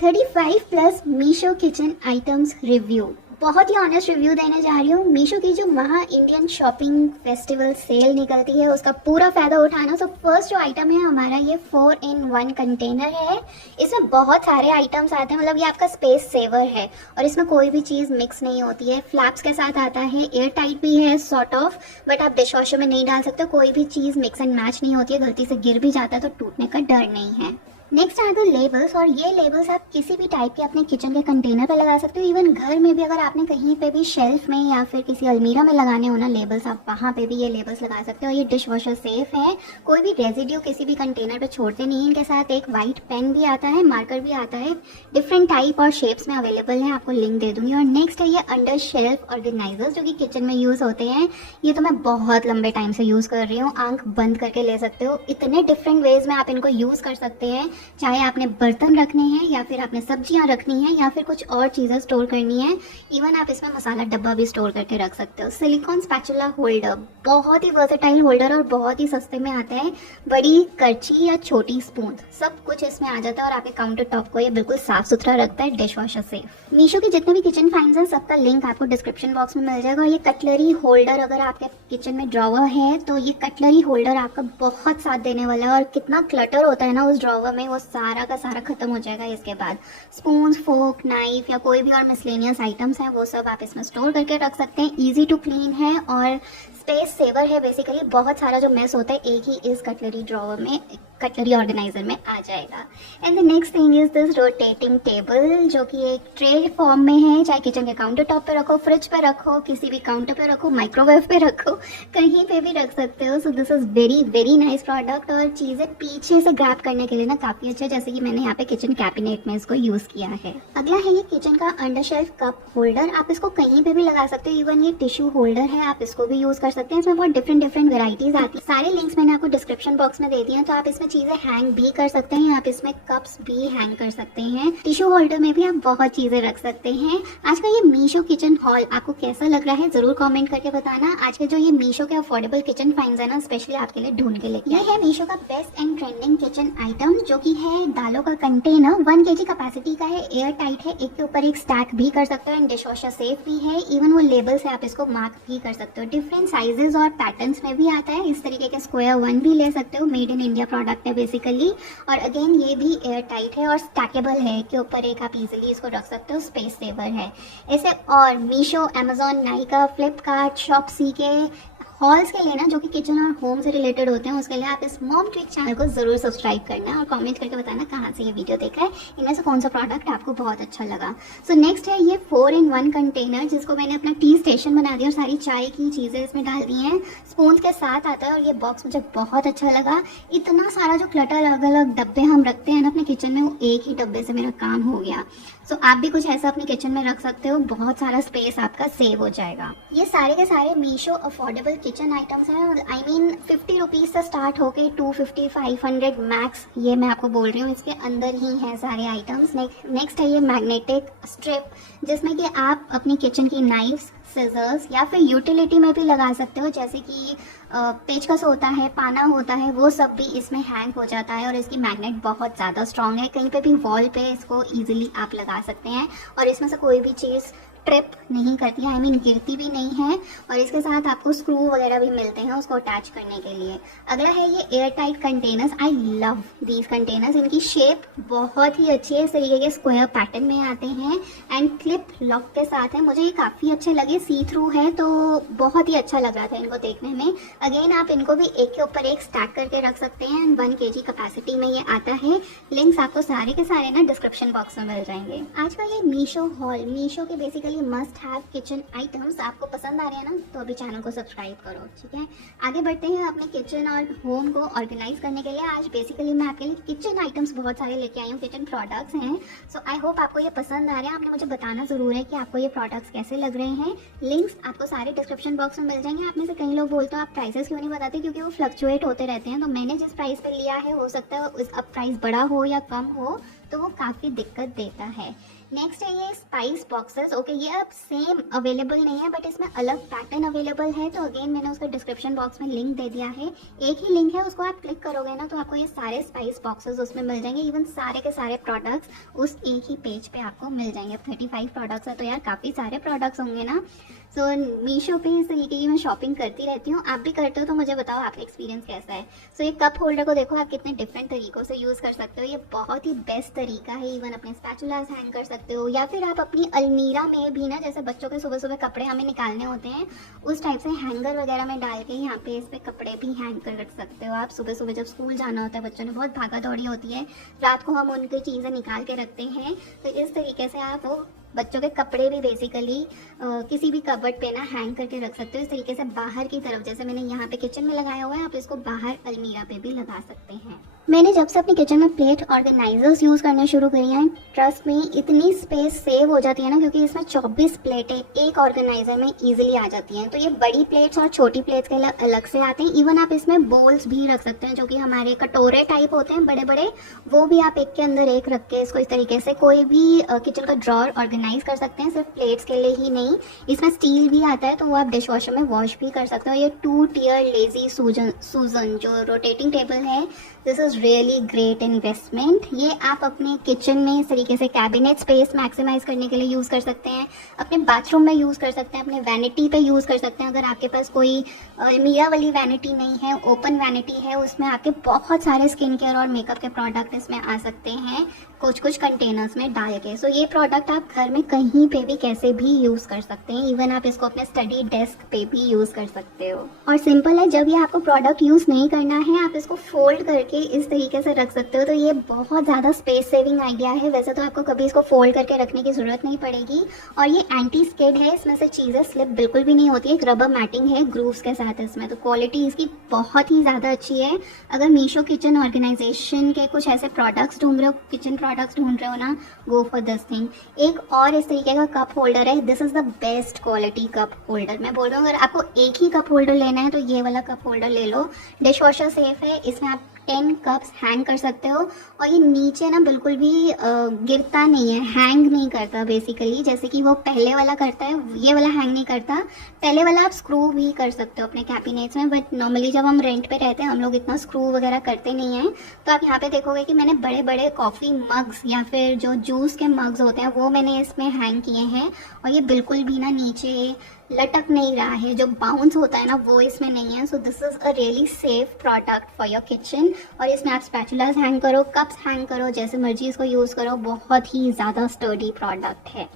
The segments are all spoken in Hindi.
35 plus Meesho kitchen items review. बहुत ही ऑनेस्ट रिव्यू देने जा रही हूँ। मीशो की जो महा इंडियन शॉपिंग फेस्टिवल सेल निकलती है उसका पूरा फायदा उठाना। सो फर्स्ट जो आइटम है हमारा ये 4 in 1 कंटेनर है। इसमें बहुत सारे आइटम्स आते हैं, मतलब ये आपका स्पेस सेवर है और इसमें कोई भी चीज़ मिक्स नहीं होती है। फ्लैप्स के साथ आता है, एयर टाइट भी है सॉर्ट ऑफ, बट आप डिश वॉशर में नहीं डाल सकते। कोई भी चीज़ मिक्स एंड मैच नहीं होती है, गलती से गिर भी जाता है तो टूटने का डर नहीं है। नेक्स्ट आर द लेबल्स, और ये लेबल्स आप किसी भी टाइप के अपने किचन के कंटेनर पे लगा सकते हो। इवन घर में भी अगर आपने कहीं पे भी शेल्फ में या फिर किसी अलमीरा में लगाने हो ना लेबल्स, आप वहाँ पे भी ये लेबल्स लगा सकते हो। ये डिश वॉशर सेफ है, कोई भी रेजिड्यू किसी भी कंटेनर पे छोड़ते नहीं। इनके साथ एक वाइट पेन भी आता है, मार्कर भी आता है, डिफरेंट टाइप और शेप्स में अवेलेबल है, आपको लिंक दे दूंगी। और नेक्स्ट है ये अंडर शेल्फ ऑर्गेनाइजर्स जो कि किचन में यूज़ होते हैं। ये तो मैं बहुत लंबे टाइम से यूज़ कर रही हूँ, आंख बंद करके ले सकते हो। इतने डिफरेंट वेज में आप इनको यूज़ कर सकते हैं, चाहे आपने बर्तन रखने हैं या फिर आपने सब्जियां रखनी है या फिर कुछ और चीज़ें स्टोर करनी है। इवन आप इसमें मसाला डब्बा भी स्टोर करके रख सकते हो। सिलिकॉन स्पैचुला होल्डर, बहुत ही वर्सेटाइल होल्डर और बहुत ही सस्ते में आता है। बड़ी करछी या छोटी स्पून सब कुछ इसमें आ जाता है और आपके काउंटर टॉप को ये बिल्कुल साफ सुथरा रखता है, डिश वॉशर सेफ। मीशो के जितने भी किचन फाइंड्स हैं सबका लिंक आपको डिस्क्रिप्शन बॉक्स में मिल जाएगा। ये कटलरी होल्डर, अगर आपके किचन में ड्रॉवर है तो ये कटलरी होल्डर आपका बहुत साथ देने वाला है। और कितना क्लटर होता है ना उस ड्रॉवर में, वो सारा का सारा खत्म हो जाएगा। इसके बाद स्पून, फोक, नाइफ या कोई भी और मिसलेनियस आइटम्स हैं वो सब आप इसमें स्टोर करके रख सकते हैं। इजी टू क्लीन है और स्पेस सेवर है। बेसिकली बहुत सारा जो मेस होता है एक ही इस कटलरी ड्रॉवर में, कटलरी ऑर्गेनाइजर में आ जाएगा। And the next thing is this rotating table, जो कि एक ट्रे फॉर्म में है। चाहे किचन के काउंटर टॉप पे रखो, फ्रिज पे रखो, किसी भी काउंटर पे रखो, माइक्रोवेव पे रखो, कहीं पे भी रख सकते हो। So this is very very nice product और चीज़ें पीछे से ग्रैब करने के लिए ना काफ़ी अच्छा है, जैसे कि मैंने यहाँ पे किचन कैबिनेट में इसको यूज़ किया है। अगला है ये किचन का अंडर शेल्फ कप होल्डर। आप इसको कहीं पे भी लगा सकते हो। इवन ये टिश्यू होल्डर है, आप इसको भी यूज़ कर सकते हैं। इसमें बहुत डिफरेंट वेराइटीज आती है। सारे लिंक्स मैंने आपको डिस्क्रिप्शन बॉक्स में दे दिए हैं, तो आप इसमें चीज़ें हैंग भी कर सकते हैं। आप इसमें कप्स भी हैंग कर सकते हैं। टिश्यू होल्डर में भी आप बहुत चीज़ें रख सकते हैं। आज का ये मीशो किचन हॉल आपको कैसा लग रहा है जरूर कमेंट करके बताना। आज के जो ये मीशो के अफोर्डेबल किचन फाइंड्स है ना, स्पेशली आपके लिए ढूंढ के लेके यह है मीशो का best and trending kitchen item, जो कि है दालों का कंटेनर। 1 kg कैपेसिटी का है, एयर टाइट है, एक के ऊपर एक स्टैक भी कर सकते हो एंड डिश वॉशर सेफ भी है। इवन वो लेबल से आप इसको मार्क भी कर सकते हो। डिफरेंट साइजेस और पैटर्न्स में भी आता है। इस तरीके के स्क्वायर 1 भी ले सकते हो, मेड इन इंडिया प्रोडक्ट है बेसिकली। और अगेन ये भी एयर टाइट है और स्टैकेबल है, के ऊपर एक आप इजीली इसको रख सकते हो, स्पेस सेवर है। ऐसे और मीशो, अमेजॉन, नाइका, फ्लिपकार्ट, शॉपसी के हॉल्स के लिए ना, जो कि किचन और होम से रिलेटेड होते हैं, उसके लिए आप इस मॉम ट्रिक चैनल को जरूर सब्सक्राइब करना है और कमेंट करके बताना कहाँ से ये वीडियो देखा है, इनमें से कौन सा प्रोडक्ट आपको बहुत अच्छा लगा। सो नेक्स्ट है ये 4 in 1 कंटेनर, जिसको मैंने अपना टी स्टेशन बना दिया और सारी चाय की चीज़ें इसमें डाल दी हैं। स्पून के साथ आता है और ये बॉक्स मुझे बहुत अच्छा लगा। इतना सारा जो क्लटर अलग अलग डब्बे हम रखते हैं ना अपने किचन में, वो एक ही डब्बे से मेरा काम हो गया। सो आप भी कुछ ऐसा अपने किचन में रख सकते हो, बहुत सारा स्पेस आपका सेव हो जाएगा। ये सारे के सारे मीशो अफोर्डेबल किचन आइटम्स हैं। आई मीन 50 रुपीज़ से स्टार्ट होके 250, 500 मैक्स, ये मैं आपको बोल रही हूँ। इसके अंदर ही हैं सारे आइटम्स। नेक्स्ट है ये मैग्नेटिक स्ट्रिप, जिसमें कि आप अपनी किचन की नाइफ्स, सिजर्स या फिर यूटिलिटी में भी लगा सकते हो, जैसे कि पेचकस होता है, पाना होता है, वो सब भी इसमें हैंग हो जाता है। और इसकी मैग्नेट बहुत ज़्यादा स्ट्रॉन्ग है, कहीं पे भी वॉल पे इसको इजीली आप लगा सकते हैं और इसमें से कोई भी चीज़ ट्रिप नहीं करती है, आई मीन गिरती भी नहीं है। और इसके साथ आपको स्क्रू वगैरह भी मिलते हैं उसको अटैच करने के लिए। अगला है ये air tight containers. I love these containers, इनकी शेप बहुत ही अच्छी है। इस तरीके के स्क्वायर पैटर्न में आते हैं एंड क्लिप लॉक के साथ है। मुझे ये काफ़ी अच्छे लगे, सी थ्रू है तो बहुत ही अच्छा लग रहा था इनको देखने में। अगेन आप इनको भी एक के ऊपर एक स्टैक करके रख सकते हैं एंड 1 kg कैपेसिटी में ये आता है। लिंक्स आपको सारे के सारे ना डिस्क्रिप्शन बॉक्स में मिल जाएंगे। आज का ये मीशो हॉल, मीशो के basically must have kitchen items आपको पसंद आ रहे हैं ना, तो अभी चैनल को सब्सक्राइब करो, ठीक है। आगे बढ़ते हैं अपने किचन और होम को ऑर्गेनाइज करने के लिए। आज बेसिकली मैं आपके लिए किचन आइटम्स बहुत सारे लेके आई हूँ, किचन प्रोडक्ट्स हैं। सो आई होप आपको ये पसंद आ रहे हैं। आपने मुझे बताना ज़रूर है कि आपको ये प्रोडक्ट्स कैसे लग रहे हैं। लिंक्स आपको सारे डिस्क्रिप्शन बॉक्स में मिल जाएंगे। आप में से कई लोग बोलते हो आप प्राइसेस क्यों नहीं बताते, क्योंकि वो फ्लक्चुएट होते रहते हैं। तो मैंने जिस प्राइस पे लिया है, हो सकता है अब प्राइस बड़ा हो या कम हो, तो वो काफ़ी दिक्कत देता है। नेक्स्ट है ये स्पाइस बॉक्सेस। ओके, ये अब सेम अवेलेबल नहीं है बट इसमें अलग पैटर्न अवेलेबल है, तो अगेन मैंने उसका डिस्क्रिप्शन बॉक्स में लिंक दे दिया है। एक ही लिंक है, उसको आप क्लिक करोगे ना तो आपको ये सारे स्पाइस बॉक्सेस उसमें मिल जाएंगे। इवन सारे के सारे प्रोडक्ट्स उस एक ही पेज पे आपको मिल जाएंगे। 35 प्रोडक्ट्स है तो यार काफ़ी सारे प्रोडक्ट्स होंगे ना। सो मीशो पे इस तरीके की मैं शॉपिंग करती रहती हूँ, आप भी करते हो तो मुझे बताओ आपका एक्सपीरियंस कैसा है। सो ये कप होल्डर को देखो आप कितने डिफरेंट तरीकों से यूज़ कर सकते हो, ये बहुत ही बेस्ट तरीका है। इवन अपने स्पैचुलास हैंग कर सकते हो या फिर आप अपनी अलमीरा में भी ना, जैसे बच्चों के सुबह सुबह कपड़े हमें निकालने होते हैं उस टाइप से हैंगर वगैरह में डाल के यहाँ पे इस पे कपड़े भी हैंग कर रख सकते हो आप। सुबह सुबह जब स्कूल जाना होता है, बच्चों ने बहुत भागा दौड़ी होती है, रात को हम उनकी चीज़ें निकाल के रखते हैं, तो इस तरीके से आप वो बच्चों के कपड़े भी बेसिकली किसी भी कबर्ड पे ना हैंग करके रख सकते हो। इस तरीके से बाहर की तरफ, जैसे मैंने यहाँ पे किचन में लगाया हुआ है, आप इसको बाहर अलमीरा पे भी लगा सकते हैं। मैंने जब से अपनी किचन में प्लेट ऑर्गेनाइजर्स यूज़ करने शुरू करी हैं, ट्रस्ट में इतनी स्पेस सेव हो जाती है ना, क्योंकि इसमें 24 प्लेटें एक ऑर्गेनाइजर में ईजिली आ जाती हैं। तो ये बड़ी प्लेट्स और छोटी प्लेट्स के अलग से आते हैं। इवन आप इसमें बोल्स भी रख सकते हैं, जो कि हमारे कटोरे टाइप होते हैं बड़े बड़े, वो भी आप एक के अंदर एक रख के इसको इस तरीके से कोई भी किचन का ड्रॉर ऑर्गेनाइज कर सकते हैं। सिर्फ प्लेट्स के लिए ही नहीं, इसमें स्टील भी आता है तो वो आप डिश वॉशर में वॉश भी कर सकते हो। ये 2 टियर लेजी सूजन जो रोटेटिंग टेबल है, this is really great investment. ये आप अपने किचन में इस तरीके से कैबिनेट स्पेस मैक्सिमाइज करने के लिए यूज़ कर सकते हैं, अपने बाथरूम में यूज़ कर सकते हैं, अपने वैनिटी पे यूज़ कर सकते हैं। अगर आपके पास कोई अलमीरा वाली वैनिटी नहीं है, ओपन वैनिटी है, उसमें आपके बहुत सारे स्किन केयर और मेकअप के प्रोडक्ट इसमें आ सकते हैं कुछ कुछ कंटेनर्स में डाल के। सो ये प्रोडक्ट आप घर में कहीं पे भी कैसे भी यूज़ कर सकते हैं। इवन आप इसको अपने स्टडी डेस्क पे भी यूज़ कर सकते हो। और सिंपल है, जब ये आपको प्रोडक्ट यूज़ नहीं करना है आप इसको फोल्ड करके इस तरीके से रख सकते हो, तो ये बहुत ज़्यादा स्पेस सेविंग आइडिया है। वैसे तो आपको कभी इसको फोल्ड करके रखने की ज़रूरत नहीं पड़ेगी। और ये एंटी स्किड है, इसमें से चीज़ें स्लिप बिल्कुल भी नहीं होती है। एक रबर मैटिंग है ग्रूव्स के साथ इसमें, तो क्वालिटी इसकी बहुत ही ज़्यादा अच्छी है। अगर मीशो किचन ऑर्गेनाइजेशन के कुछ ऐसे प्रोडक्ट्स ढूंढ रहे हो, किचन प्रोडक्ट्स ढूंढ रहे हो ना, गो फॉर दिस थिंग। एक और इस तरीके का कप होल्डर है, this is the best quality cup holder. मैं बोल रहा हूँ अगर आपको एक ही कप होल्डर लेना है तो ये वाला कप होल्डर ले लो। डिश वॉशर सेफ है, इसमें आप 10 कप्स हैंग कर सकते हो। और ये नीचे ना बिल्कुल भी गिरता नहीं है, हैंग नहीं करता बेसिकली, जैसे कि वो पहले वाला करता है, ये वाला हैंग नहीं करता। पहले वाला आप स्क्रू भी कर सकते हो अपने कैबिनेट्स में, बट नॉर्मली जब हम रेंट पे रहते हैं हम लोग इतना स्क्रू वगैरह करते नहीं हैं। तो आप यहाँ पे देखोगे कि मैंने बड़े बड़े कॉफ़ी मग्स या फिर जो जूस के मग्स होते हैं वो मैंने इसमें हैंग किए हैं, और ये बिल्कुल भी ना नीचे लटक नहीं रहा है, जो बाउंस होता है ना वो इसमें नहीं है। So this is a really safe product for your kitchen. और इसमें आप स्पैचुलास हैंग करो, कप्स हैंग करो, जैसे मर्जी इसको यूज़ करो, बहुत ही ज़्यादा स्टर्डी प्रोडक्ट है।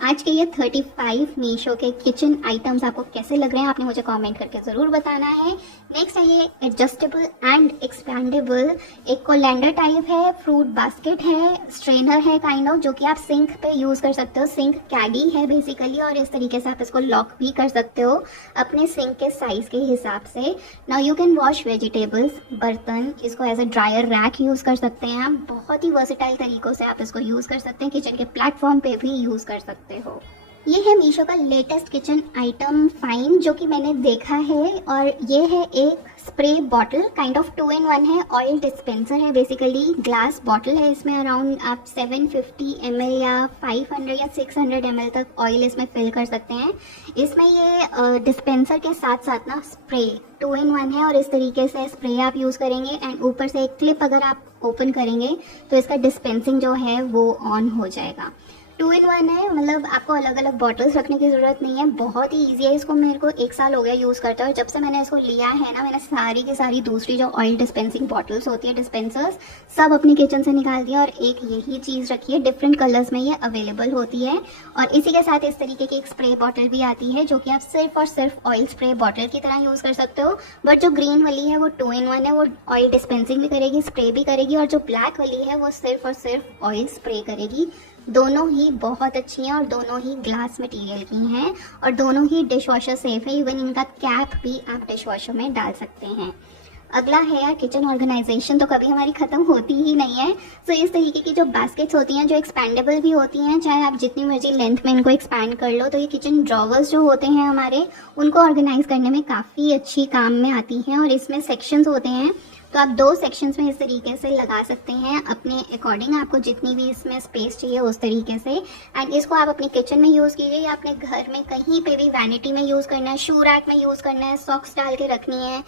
आज के ये 35 मीशो के किचन आइटम्स आपको कैसे लग रहे हैं आपने मुझे कमेंट करके ज़रूर बताना है। नेक्स्ट है ये एडजस्टेबल एंड एक्सपैंडेबल, एक कोलैंडर टाइप है, फ्रूट बास्केट है, स्ट्रेनर है काइंड ऑफ, जो कि आप सिंक पे यूज़ कर सकते हो। सिंक कैडी है बेसिकली, और इस तरीके से आप इसको लॉक भी कर सकते हो अपने सिंक के साइज़ के हिसाब से। Now you can wash vegetables, बर्तन, इसको as a dryer rack use कर सकते हैं आप। बहुत ही वर्सेटाइल तरीक़ों से आप इसको यूज़ कर सकते हैं, किचन के प्लेटफॉर्म पे भी यूज़ कर सकते हो। ये है मीशो का लेटेस्ट किचन आइटम फाइन जो कि मैंने देखा है, और ये है एक spray bottle, kind of 2 in 1 है। ऑयल डिस्पेंसर है बेसिकली, ग्लास बॉटल है। इसमें अराउंड आप 750 ml या 500 या 600 ml तक ऑयल इसमें फिल कर सकते हैं। इसमें ये डिस्पेंसर के साथ साथ ना स्प्रे 2 in 1 है, और इस तरीके से स्प्रे आप यूज़ करेंगे एंड ऊपर से एक क्लिप अगर आप ओपन करेंगे तो इसका डिस्पेंसिंग जो है वो ऑन हो जाएगा। 2 in 1 है, मतलब आपको अलग अलग बॉटल्स रखने की ज़रूरत नहीं है, बहुत ही ईजी है। इसको मेरे को 1 साल हो गया यूज़ करते हैं, और जब से मैंने इसको लिया है ना, मैंने सारी की सारी दूसरी जो ऑयल डिस्पेंसिंग बॉटल्स होती है, डिस्पेंसर्स, सब अपनी किचन से निकाल दिया और एक यही चीज़ रखी है। डिफरेंट कलर्स में ये अवेलेबल होती है, और इसी के साथ इस तरीके की एक स्प्रे बॉटल भी आती है जो कि आप सिर्फ और सिर्फ ऑयल स्प्रे बॉटल की तरह यूज़ कर सकते हो। बट जो ग्रीन वाली है वो 2 in 1 है, वो ऑयल डिस्पेंसिंग भी करेगी, स्प्रे भी करेगी, और जो ब्लैक वाली है वो सिर्फ और सिर्फ ऑयल स्प्रे करेगी। दोनों ही बहुत अच्छी हैं और दोनों ही ग्लास मटेरियल की हैं, और दोनों ही डिश वॉशर सेफ है। इवन इनका कैप भी आप डिश वॉशर में डाल सकते हैं। अगला है यार किचन ऑर्गेनाइजेशन, तो कभी हमारी ख़त्म होती ही नहीं है। सो इस तरीके की जो बास्केट्स होती हैं जो एक्सपैंडेबल भी होती हैं, चाहे आप जितनी मर्जी लेंथ में इनको एक्सपैंड कर लो, तो ये किचन ड्रॉवर्स जो होते हैं हमारे, उनको ऑर्गेनाइज करने में काफ़ी अच्छी काम में आती हैं। और इसमें सेक्शंस होते हैं, तो आप 2 सेक्शंस में इस तरीके से लगा सकते हैं अपने अकॉर्डिंग, आपको जितनी भी इसमें स्पेस चाहिए उस तरीके से। एंड इसको आप अपने किचन में यूज़ कीजिए या अपने घर में कहीं पे भी वैनिटी में यूज़ करना है, शू रैक में यूज़ करना है, सॉक्स डाल के रखनी है,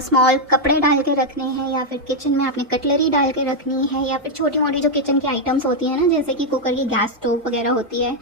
स्मॉल कपड़े डाल के रखने हैं, या फिर किचन में आपने कटलरी डाल के रखनी है, या फिर छोटी मोटी जो किचन की आइटम्स होती हैं ना, जैसे कि कुकर की गैस स्टोव वगैरह होती है,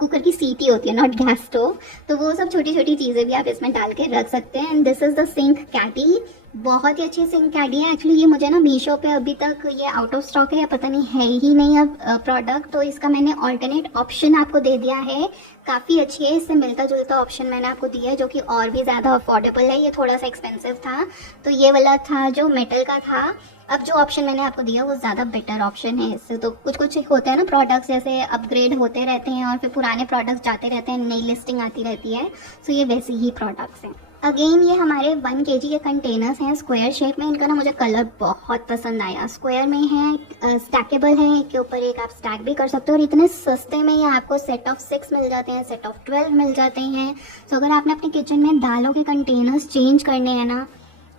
कुकर की सीटी होती है नॉट गैस स्टोव, तो वो सब छोटी छोटी चीज़ें भी आप इसमें डाल के रख सकते हैं। And this is the sink caddy, बहुत ही अच्छी सिंक कैडी है। एक्चुअली ये मुझे ना मीशो पे अभी तक ये आउट ऑफ स्टॉक है या पता नहीं है ही नहीं अब प्रोडक्ट, तो इसका मैंने ऑल्टरनेट ऑप्शन आपको दे दिया है, काफ़ी अच्छी है, इससे मिलता जुलता ऑप्शन मैंने आपको दिया है जो कि और भी ज़्यादा अफोर्डेबल है। ये थोड़ा सा एक्सपेंसिव था, तो ये वाला था जो मेटल का था। अब जो ऑप्शन मैंने आपको दिया वो ज़्यादा बेटर ऑप्शन है इससे। तो कुछ कुछ होते हैं ना प्रोडक्ट्स, जैसे अपग्रेड होते रहते हैं और फिर पुराने प्रोडक्ट्स जाते रहते हैं, नई लिस्टिंग आती रहती है, सो ये वैसे ही प्रोडक्ट्स हैं। अगेन ये हमारे 1 kg के कंटेनर्स हैं स्क्वायर शेप में। इनका ना मुझे कलर बहुत पसंद आया, स्क्वायर में है, स्टैकेबल है, एक के ऊपर एक आप स्टैक भी कर सकते हो, और इतने सस्ते में ये आपको सेट ऑफ 6 मिल जाते हैं, सेट ऑफ 12 मिल जाते हैं। तो अगर आपने अपने किचन में दालों के कंटेनर्स चेंज करने हैं ना,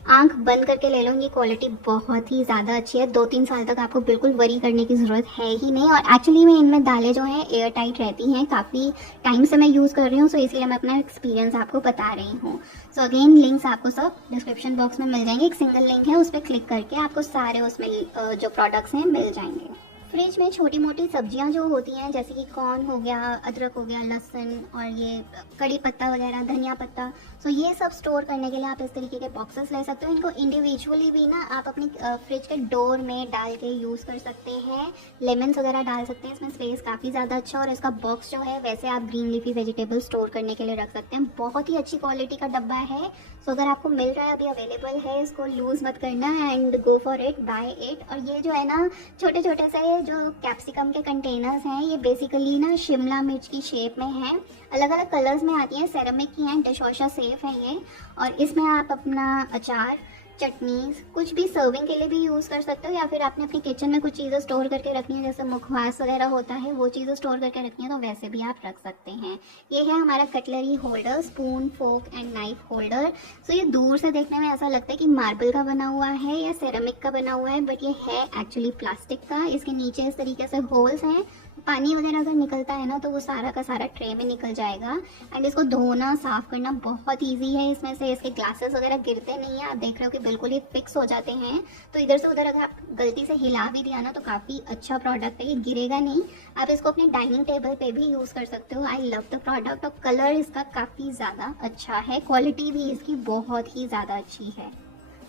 आंख बंद करके ले लो, इनकी क्वालिटी बहुत ही ज़्यादा अच्छी है, 2-3 साल तक आपको बिल्कुल वरी करने की ज़रूरत है ही नहीं। और एक्चुअली में इनमें दालें जो हैं एयर टाइट रहती हैं, काफ़ी टाइम से मैं यूज़ कर रही हूँ, सो इसलिए मैं अपना एक्सपीरियंस आपको बता रही हूँ। सो अगेन लिंक्स आपको सब डिस्क्रिप्शन बॉक्स में मिल जाएंगे, एक सिंगल लिंक है, उस पर क्लिक करके आपको सारे उसमें जो प्रोडक्ट्स हैं मिल जाएंगे। फ्रिज में छोटी मोटी सब्जियां जो होती हैं, जैसे कि कॉर्न हो गया, अदरक हो गया, लहसुन और ये कड़ी पत्ता वगैरह, धनिया पत्ता, सो ये सब स्टोर करने के लिए आप इस तरीके के बॉक्सेस ले सकते हो। इनको इंडिविजुअली भी ना आप अपनी फ्रिज के डोर में डाल के यूज़ कर सकते हैं, लेमन्स वगैरह डाल सकते हैं, इसमें स्पेस काफ़ी ज़्यादा अच्छा। और इसका बॉक्स जो है वैसे आप ग्रीन लीफी वेजिटेबल स्टोर करने के लिए रख सकते हैं, बहुत ही अच्छी क्वालिटी का डब्बा है। सो अगर आपको मिल रहा है, अभी अवेलेबल है, इसको लूज़ मत करना and go for it, buy it. और ये जो है ना छोटे छोटे से जो कैप्सिकम के कंटेनर्स हैं, ये बेसिकली ना शिमला मिर्च की शेप में हैं, अलग अलग कलर्स में आती हैं, सेरेमिक की हैं, डिशवॉशर सेफ है ये। और इसमें आप अपना अचार, चटनी, कुछ भी सर्विंग के लिए भी यूज़ कर सकते हो, या फिर आपने अपनी किचन में कुछ चीज़ें स्टोर करके रखनी है, जैसे मुखवास वगैरह होता है, वो चीज़ें स्टोर करके रखनी है, तो वैसे भी आप रख सकते हैं। ये है हमारा cutlery holder, spoon, fork and knife holder. So ये दूर से देखने में ऐसा लगता है कि मार्बल का बना हुआ है या सेरेमिक का बना हुआ है, बट ये है एक्चुअली प्लास्टिक का। इसके नीचे इस तरीके से होल्स हैं, पानी वगैरह अगर निकलता है ना तो वो सारा का सारा ट्रे में निकल जाएगा। एंड इसको धोना, साफ़ करना बहुत इजी है, इसमें से इसके ग्लासेस वगैरह गिरते नहीं है, आप देख रहे हो कि बिल्कुल ही फिक्स हो जाते हैं। तो इधर से उधर अगर आप गलती से हिला भी दिया ना तो काफ़ी अच्छा प्रोडक्ट है, ये गिरेगा नहीं। आप इसको अपने डाइनिंग टेबल पे भी यूज़ कर सकते हो। आई लव द प्रोडक्ट, और कलर इसका काफ़ी ज़्यादा अच्छा है, क्वालिटी भी इसकी बहुत ही ज़्यादा अच्छी है।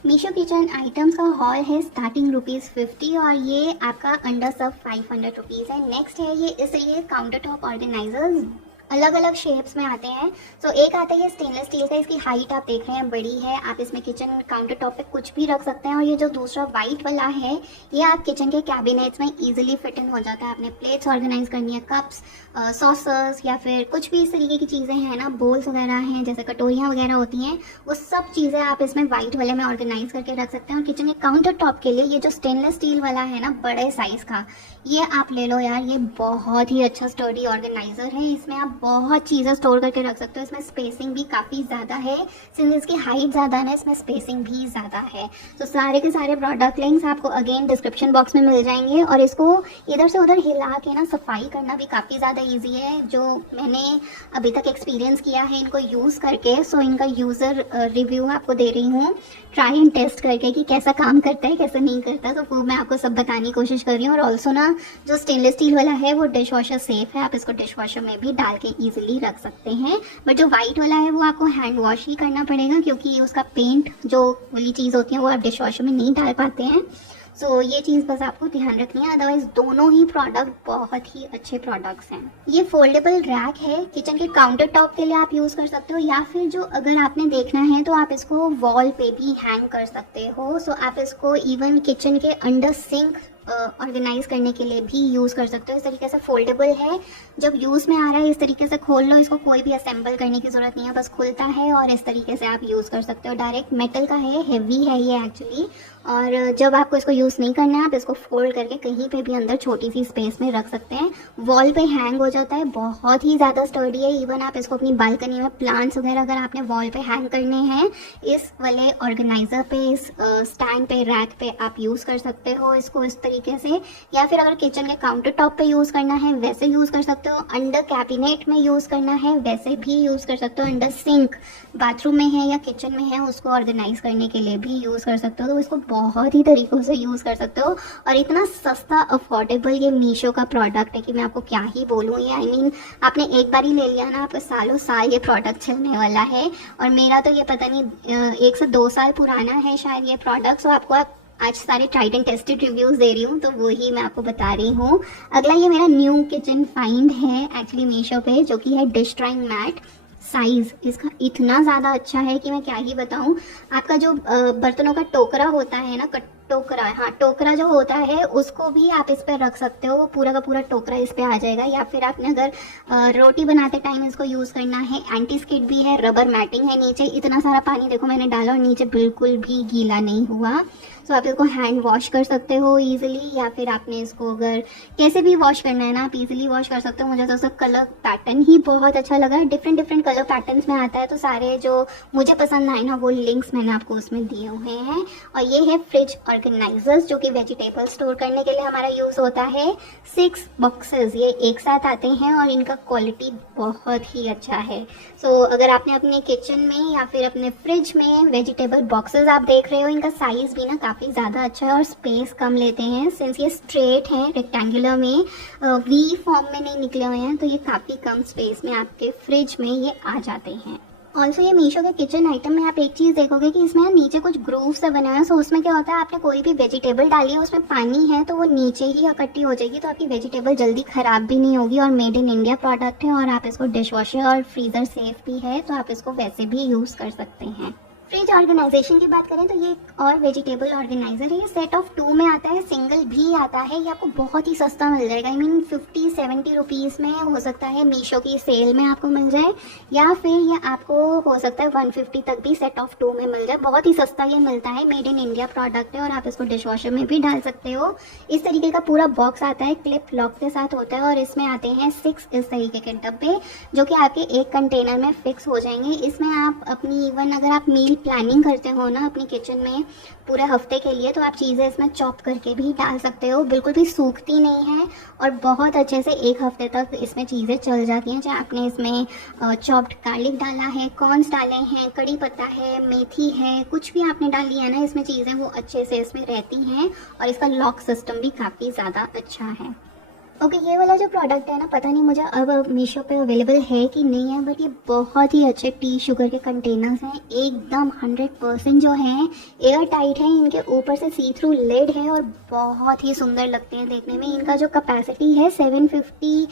मीशो किचन आइटम्स का हॉल है स्टार्टिंग ₹50 और ये आपका अंडर सब ₹500 है। नेक्स्ट है ये इसलिए काउंटर टॉप ऑर्गेनाइजर्स, अलग अलग शेप्स में आते हैं। सो एक आता है स्टेनलेस स्टील का, इसकी हाइट आप देख रहे हैं बड़ी है, आप इसमें किचन काउंटर टॉप पे कुछ भी रख सकते हैं। और ये जो दूसरा वाइट वाला है, ये आप किचन के कैबिनेट्स में इजीली फिट इन हो जाता है। आपने प्लेट्स ऑर्गेनाइज करनी है, कप्स, सॉसर्स या फिर कुछ भी इस तरीके की चीज़ें हैं ना, बोल्स वगैरह हैं, जैसे कटोरियाँ वगैरह होती हैं, वो सब चीज़ें आप इसमें वाइट वाले में ऑर्गेनाइज करके रख सकते हैं। और किचन के काउंटर टॉप के लिए ये जो स्टेनलेस स्टील वाला है ना, बड़े साइज़ का, ये आप ले लो यार, ये बहुत ही अच्छा स्टर्डी ऑर्गेनाइजर है। इसमें आप बहुत चीज़ें स्टोर करके रख सकते हो। इसमें स्पेसिंग भी काफ़ी ज़्यादा है, सिंस इसकी हाइट ज़्यादा है ना, इसमें स्पेसिंग भी ज़्यादा है। तो सारे के सारे प्रोडक्ट लिंक्स आपको अगेन डिस्क्रिप्शन बॉक्स में मिल जाएंगे। और इसको इधर से उधर हिला के ना सफाई करना भी काफ़ी ज़्यादा ईजी है, जो मैंने अभी तक एक्सपीरियंस किया है इनको यूज़ करके। सो इनका यूज़र रिव्यू आपको दे रही हूँ, ट्राई एंड टेस्ट करके कि कैसा काम करता है, कैसा नहीं करता, तो वो मैं आपको सब बताने की कोशिश कर रही हूँ। और ऑल्सो ना जो स्टेनलेस स्टील वाला है वो डिश वॉशर सेफ है, आप इसको डिश वॉशर में भी डाल के ईजिली रख सकते हैं। बट जो वाइट वाला है वो आपको हैंड वॉश ही करना पड़ेगा, क्योंकि उसका पेंट जो वाली चीज़ होती है वो आप डिश वॉशर में नहीं डाल पाते हैं। सो ये चीज़ बस आपको ध्यान रखनी है, अदरवाइज दोनों ही प्रोडक्ट बहुत ही अच्छे प्रोडक्ट्स हैं। ये फोल्डेबल रैक है, किचन के काउंटर टॉप के लिए आप यूज़ कर सकते हो, या फिर जो अगर आपने देखना है तो आप इसको वॉल पे भी हैंग कर सकते हो। सो आप इसको इवन किचन के अंडर सिंक ऑर्गेनाइज करने के लिए भी यूज़ कर सकते हो। इस तरीके से फोल्डेबल है, जब यूज़ में आ रहा है इस तरीके से खोल लो, इसको कोई भी असेंबल करने की ज़रूरत नहीं है, बस खुलता है और इस तरीके से आप यूज़ कर सकते हो। डायरेक्ट मेटल का है, हेवी है ये एक्चुअली, और जब आपको इसको यूज़ नहीं करना है आप इसको फोल्ड करके कहीं पे भी अंदर छोटी सी स्पेस में रख सकते हैं। वॉल पे हैंग हो जाता है, बहुत ही ज़्यादा स्टर्डी है। इवन आप इसको अपनी बालकनी में प्लांट्स वगैरह अगर आपने वॉल पे हैंग करने हैं, इस वाले ऑर्गेनाइज़र पे, इस स्टैंड पे, रैक पे आप यूज़ कर सकते हो इसको इस तरीके से। या फिर अगर किचन के काउंटर टॉप पे यूज़ करना है वैसे यूज़ कर सकते हो, अंडर कैबिनेट में यूज़ करना है वैसे भी यूज़ कर सकते हो, अंडर सिंक बाथरूम में है या किचन में है उसको ऑर्गेनाइज करने के लिए भी यूज़ कर सकते हो। तो इसको बहुत ही तरीक़ों से यूज़ कर सकते हो, और इतना सस्ता अफोर्डेबल ये मीशो का प्रोडक्ट है कि मैं आपको क्या ही बोलूँ। ये आई मीन आपने एक बार ही ले लिया ना, आपको सालों साल ये प्रोडक्ट चलने वाला है। और मेरा तो ये पता नहीं 1 से 2 साल पुराना है शायद ये प्रोडक्ट। सो आपको आज सारे ट्राइड एंड टेस्टेड रिव्यूज़ दे रही हूँ, तो वही मैं आपको बता रही हूँ। अगला ये मेरा न्यू किचन फाइंड है एक्चुअली मीशो पे, जो कि है डिश ड्राइंग मैट। साइज़ इसका इतना ज़्यादा अच्छा है कि मैं क्या ही बताऊँ। आपका जो बर्तनों का टोकरा होता है ना, टोकरा, हाँ टोकरा जो होता है उसको भी आप इस पर रख सकते हो, पूरा का पूरा टोकरा इस पे आ जाएगा। या फिर आपने अगर रोटी बनाते टाइम इसको यूज़ करना है, एंटी स्किड भी है, रबर मैटिंग है नीचे। इतना सारा पानी देखो मैंने डाला और नीचे बिल्कुल भी गीला नहीं हुआ। सो आप इसको हैंड वॉश कर सकते हो ईजिली, या फिर आपने इसको अगर कैसे भी वॉश करना है ना आप इजीली वॉश कर सकते हो। मुझे तो उसका कलर पैटर्न ही बहुत अच्छा लगा, डिफरेंट डिफरेंट कलर पैटर्न्स में आता है। तो सारे जो मुझे पसंद आए ना वो लिंक्स मैंने आपको उसमें दिए हुए हैं। और ये है फ्रिज ऑर्गेनाइजर्स, जो कि वेजिटेबल स्टोर करने के लिए हमारा यूज़ होता है। 6 बॉक्सेस ये एक साथ आते हैं और इनका क्वालिटी बहुत ही अच्छा है। सो अगर आपने अपने किचन में या फिर अपने फ्रिज में वेजिटेबल बॉक्सेस आप देख रहे हो, इनका साइज़ भी ना काफ़ी ज़्यादा अच्छा है और स्पेस कम लेते हैं। सिंस ये स्ट्रेट हैं, रेक्टेंगुलर में, वी फॉर्म में नहीं निकले हुए हैं, तो ये काफ़ी कम स्पेस में आपके फ्रिज में ये आ जाते हैं। ऑल्सो ये मीशो के किचन आइटम में आप एक चीज़ देखोगे कि इसमें नीचे कुछ ग्रूव से बना है। सो उसमें क्या होता है, आपने कोई भी वेजिटेबल डाली है उसमें पानी है तो वो नीचे ही इकट्ठी हो जाएगी, तो आपकी वेजिटेबल जल्दी ख़राब भी नहीं होगी। और मेड इन इंडिया प्रोडक्ट है और आप इसको डिश वॉशर और फ्रीज़र सेफ भी है, तो आप इसको वैसे भी यूज़ कर सकते हैं। फ्रिज ऑर्गेनाइजेशन की बात करें तो ये एक और वेजिटेबल ऑर्गेनाइजर है। ये सेट ऑफ 2 में आता है, सिंगल भी आता है। ये आपको बहुत ही सस्ता मिल जाएगा, आई मीन 50-70 रुपीज़ में हो सकता है मीशो की सेल में आपको मिल जाए, या फिर ये आपको हो सकता है 150 तक भी सेट ऑफ 2 में मिल जाए। बहुत ही सस्ता ये मिलता है, मेड इन इंडिया प्रोडक्ट है और आप इसको डिश वॉशर में भी डाल सकते हो। इस तरीके का पूरा बॉक्स आता है, क्लिप लॉक के साथ होता है, और इसमें आते हैं 6 इस तरीके के डब्बे, जो कि आपके एक कंटेनर में फिक्स हो जाएंगे। इसमें आप अपनी इवन अगर आप मील प्लानिंग करते हो ना अपनी किचन में पूरे हफ्ते के लिए, तो आप चीज़ें इसमें चॉप करके भी डाल सकते हो। बिल्कुल भी सूखती नहीं है और बहुत अच्छे से 1 हफ्ते तक इसमें चीज़ें चल जाती हैं। चाहे आपने इसमें चॉप्ड गार्लिक डाला है, कॉर्न्स डाले हैं, कड़ी पत्ता है, मेथी है, कुछ भी आपने डाल लिया ना इसमें चीज़ें, वो अच्छे से इसमें रहती हैं। और इसका लॉक सिस्टम भी काफ़ी ज़्यादा अच्छा है। ओके, ये वाला जो प्रोडक्ट है ना, पता नहीं मुझे अब मीशो पे अवेलेबल है कि नहीं है, बट ये बहुत ही अच्छे टी शुगर के कंटेनर्स हैं, एकदम 100% जो हैं एयर टाइट हैं। इनके ऊपर से सी थ्रू लिड है और बहुत ही सुंदर लगते हैं देखने में। इनका जो कैपेसिटी है 750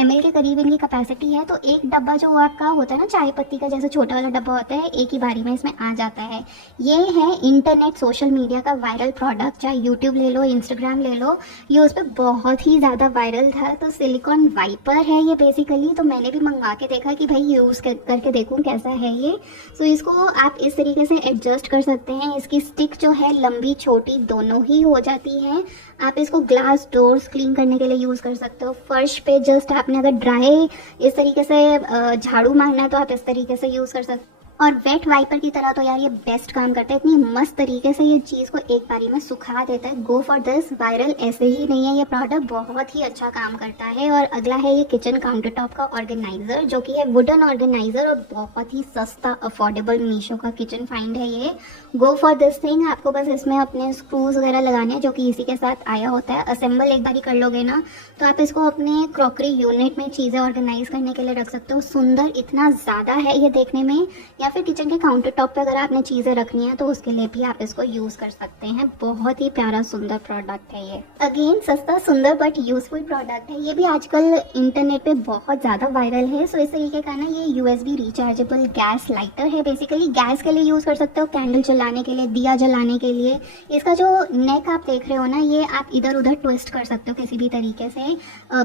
ml के करीब इनकी कैपेसिटी है। तो एक डब्बा जो आपका होता है ना चाय पत्ती का जैसे छोटा वाला डब्बा होता है, एक ही बारी में इसमें आ जाता है। ये है इंटरनेट सोशल मीडिया का वायरल प्रोडक्ट, चाहे यूट्यूब ले लो, इंस्टाग्राम ले लो, ये उस पर बहुत ही ज़्यादा वायरल था। तो सिलिकॉन वाइपर है ये बेसिकली, तो मैंने भी मंगवा के देखा कि भाई यूज़ करके देखूँ कैसा है ये। सो इसको आप इस तरीके से एडजस्ट कर सकते हैं। इसकी स्टिक जो है लंबी छोटी दोनों ही हो जाती है। आप इसको ग्लास डोर्स क्लीन करने के लिए यूज़ कर सकते हो। फर्श पे जस्ट आपने अगर ड्राई इस तरीके से झाड़ू मारना है तो आप इस तरीके से यूज़ कर सकते हो। और वेट वाइपर की तरह तो यार ये बेस्ट काम करता है, इतनी मस्त तरीके से ये चीज़ को एक बारी में सुखा देता है। गो फॉर दिस, वायरल ऐसे ही नहीं है, ये प्रोडक्ट बहुत ही अच्छा काम करता है। और अगला है ये किचन काउंटर टॉप का ऑर्गेनाइजर, जो कि है वुडन ऑर्गेनाइजर और बहुत ही सस्ता अफोर्डेबल मीशो का किचन फाइंड है ये। गो फॉर दिस थिंग, आपको बस इसमें अपने स्क्रूज वगैरह लगाने हैं जो कि इसी के साथ आया होता है। असेंबल एक बारी कर लोगे ना तो आप इसको अपने क्रॉकरी यूनिट में चीज़ें ऑर्गेनाइज करने के लिए रख सकते हो। सुंदर इतना ज़्यादा है ये देखने में। या फिर किचन के काउंटर टॉप पे अगर आपने चीज़ें रखनी है तो उसके लिए भी आप इसको यूज़ कर सकते हैं। बहुत ही प्यारा सुंदर प्रोडक्ट है ये। अगेन सस्ता सुंदर बट यूजफुल प्रोडक्ट है। ये भी आजकल इंटरनेट पे बहुत ज़्यादा वायरल है। सो इस तरीके का ना ये USB रिचार्जेबल गैस लाइटर है। बेसिकली गैस के लिए यूज़ कर सकते हो, कैंडल जलाने के लिए, दिया जलाने के लिए। इसका जो नेक आप देख रहे हो ना, ये आप इधर उधर ट्विस्ट कर सकते हो किसी भी तरीके से।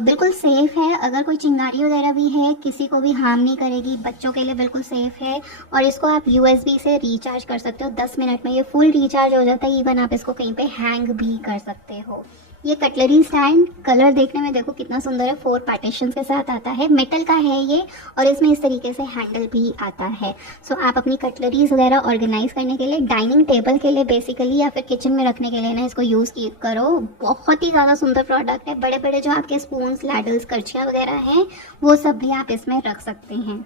बिल्कुल सेफ है। अगर कोई चिंगारी वगैरह भी है किसी को भी हार्म नहीं करेगी। बच्चों के लिए बिल्कुल सेफ है। और इसको आप USB से रिचार्ज कर सकते हो। 10 मिनट में ये फुल रिचार्ज हो जाता है। इवन आप इसको कहीं पे हैंग भी कर सकते हो। ये कटलरी स्टैंड कलर देखने में देखो कितना सुंदर है। 4 पार्टीशंस के साथ आता है। मेटल का है ये और इसमें इस तरीके से हैंडल भी आता है। सो आप अपनी कटलरीज वगैरह ऑर्गेनाइज करने के लिए, डाइनिंग टेबल के लिए बेसिकली, या फिर किचन में रखने के लिए ना इसको यूज़ करो। बहुत ही ज़्यादा सुंदर प्रोडक्ट है। बड़े बड़े जो आपके स्पून्स, लैडल्स, करछियाँ वगैरह हैं वो सब भी आप इसमें रख सकते हैं।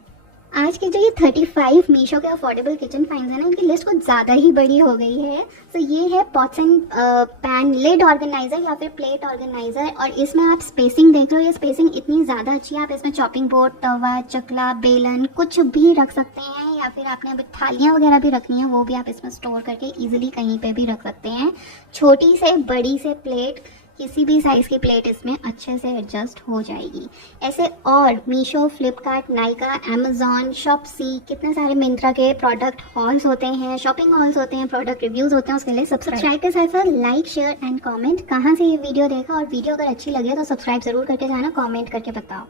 आज के जो ये 35 मीशो के अफोर्डेबल किचन फाइंड्स हैं ना, इनकी लिस्ट कुछ ज़्यादा ही बड़ी हो गई है। तो ये है pots and pan lid organizer या फिर प्लेट ऑर्गेनाइजर। और इसमें आप स्पेसिंग देख रहे हो, ये स्पेसिंग इतनी ज़्यादा अच्छी है। आप इसमें चॉपिंग बोर्ड, तवा, चकला, बेलन कुछ भी रख सकते हैं। या फिर आपने अभी थालियाँ वगैरह भी रखनी है वो भी आप इसमें स्टोर करके ईजिली कहीं पर भी रख सकते हैं। छोटी से बड़ी से प्लेट, किसी भी साइज़ की प्लेट इसमें अच्छे से एडजस्ट हो जाएगी। ऐसे और मीशो, फ्लिपकार्ट, नाइका, अमेजॉन, शॉपसी, कितने सारे मिंत्रा के प्रोडक्ट हॉल्स होते हैं, शॉपिंग हॉल्स होते हैं, प्रोडक्ट रिव्यूज़ होते हैं। उसके लिए सब्सक्राइब के साथ साथ लाइक, शेयर एंड कमेंट कहाँ से ये वीडियो देखा, और वीडियो अगर अच्छी लगे तो सब्सक्राइब ज़रूर करके जाना, कमेंट करके बताओ।